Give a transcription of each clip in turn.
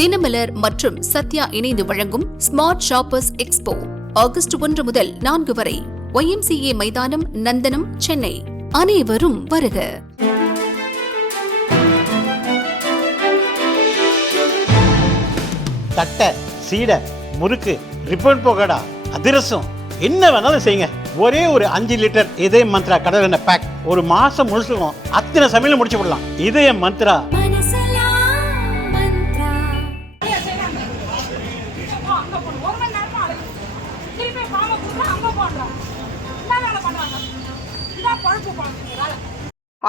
தினமலர் மற்றும் சத்யா இணைந்து வழங்கும் ஸ்மார்ட் ஷாப்பர்ஸ் எக்ஸ்போ ஆகஸ்ட் 1 முதல் 4 வரை YMCA மைதானம், நந்தனம், சென்னை. அனைவரும் வருக. தட்டை, சீடை, முறுக்கு, ரிப்பன் பகோடா, அதிரசம் என்ன வேணாலும் செய்யுங்க. ஒரே ஒரு 5 லிட்டர் இதய மந்த்ரா கடல் எண்ணெய் பேக் ஒரு மாசம் முழுசுக்கும் அத்தனை சமையல முடிச்சு விடலாம். இதய மந்த்ரா.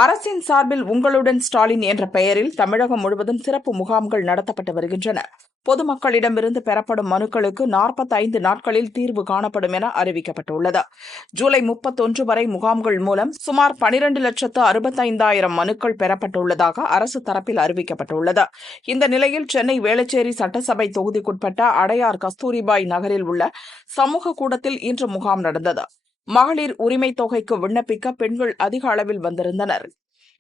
அரசின் சார்பில் உங்களுடன் ஸ்டாலின் என்ற பெயரில் தமிழகம் முழுவதும் சிறப்பு முகாம்கள் நடத்தப்பட்டு வருகின்றன. பொதுமக்களிடமிருந்து பெறப்படும் மனுக்களுக்கு 45 நாட்களில் தீர்வு காணப்படும் என அறிவிக்கப்பட்டுள்ளது. ஜூலை 31 வரை முகாம்கள் மூலம் சுமார் 12,65,000 மனுக்கள் பெறப்பட்டுள்ளதாக அரசு தரப்பில் அறிவிக்கப்பட்டுள்ளது. இந்த நிலையில் சென்னை வேளச்சேரி சட்டசபை தொகுதிக்குட்பட்ட அடையார் கஸ்தூரிபாய் நகரில் உள்ள சமூக கூடத்தில் இன்று முகாம் நடந்தது. மகளிர் உரிமை தொகைக்கு விண்ணப்பிக்க பெண்கள் அதிக அளவில் வந்திருந்தனர்.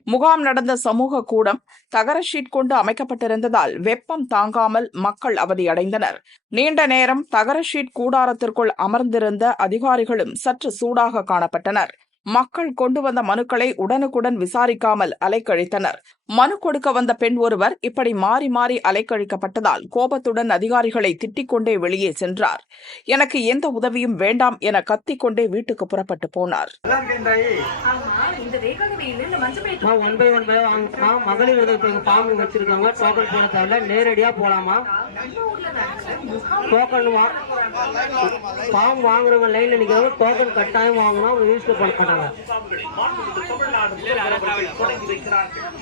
முகாம் நடந்த சமூக கூடம் தகர ஷீட் கொண்டு அமைக்கப்பட்டிருந்ததால் வெப்பம் தாங்காமல் மக்கள் அவதியடைந்தனர். நீண்ட நேரம் தகர ஷீட் கூடாரத்திற்குள் அமர்ந்திருந்த அதிகாரிகளும் சற்று சூடாக காணப்பட்டனர். மக்கள் கொண்டு வந்த மனுக்களை உடனுக்குடன் விசாரிக்காமல் அலைக்கழித்தனர். மனு கொடுக்க வந்த பெண் ஒருவர் இப்படி மாறி மாறி அலைக்கழிக்கப்பட்டதால் கோபத்துடன் அதிகாரிகளை திட்டிக் கொண்டே வெளியே சென்றார். எனக்கு எந்த உதவியும் வேண்டாம் என கத்திக்கொண்டே வீட்டுக்கு புறப்பட்டு போனார். மகளிர் உதவி பாம்பு வச்சிருக்காங்க. டோக்கன் போட தேவையில்ல, நேரடியா போலாமா? டோக்கன் பாம்பு வாங்குறவங்க லைன்ல நிக்கிறவங்க டோக்கன் கட்டாயம் வாங்கணும். அவங்க யூஸ் பண்ண மாட்டாங்க. பழப்பு